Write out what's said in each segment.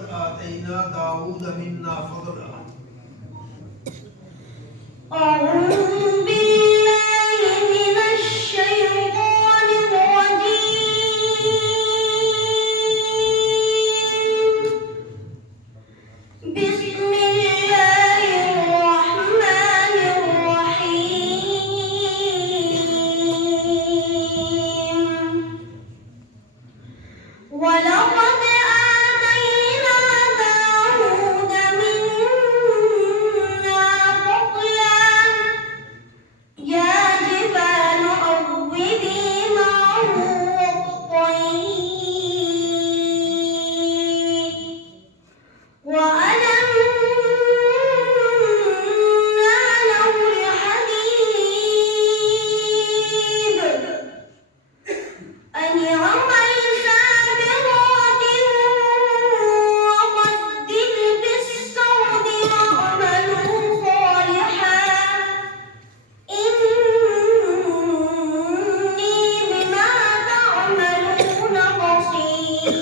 ولقد آتينا داود منا فضلا. أعوذ بالله من الشيطان الرجيم. بسم الله الرحمن الرحيم. ولقد آتينا داود منا فضلا. يا جبال أوبي معه والطير وألنا له الحديد أن يعمل سابغات وقدر في السرد واعملوا صالحا إني بما تعملون بصير.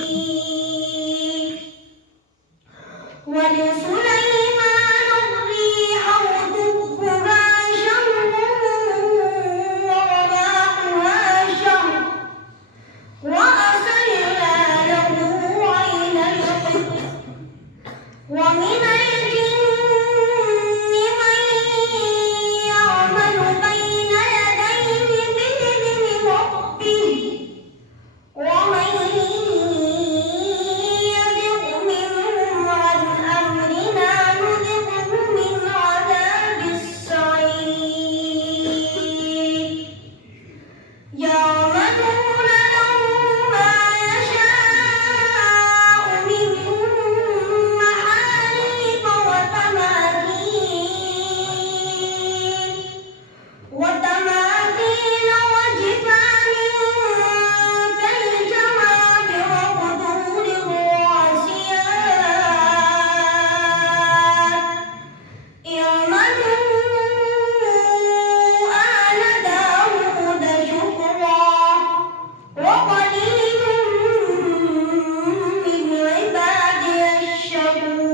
ولسليمان الريح غدوها شهر ورواحها شهر وأسرنا له عين القطر. ومن الجن من يعمل بين يديه بإذن ربه ومن يزغ منهم عن أمرنا نذقه من عذاب السعير. يعملون له ما يشاء من محاريب وتماثيل وجفان كالجواب وقدور الراسيات. اعملوا آل داود شكرا وقليل من عبادي الشكور.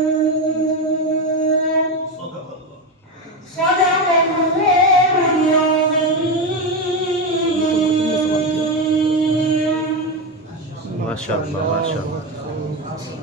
صدق الله. صدق الله العظيم. ما شاء الله ما شاء الله.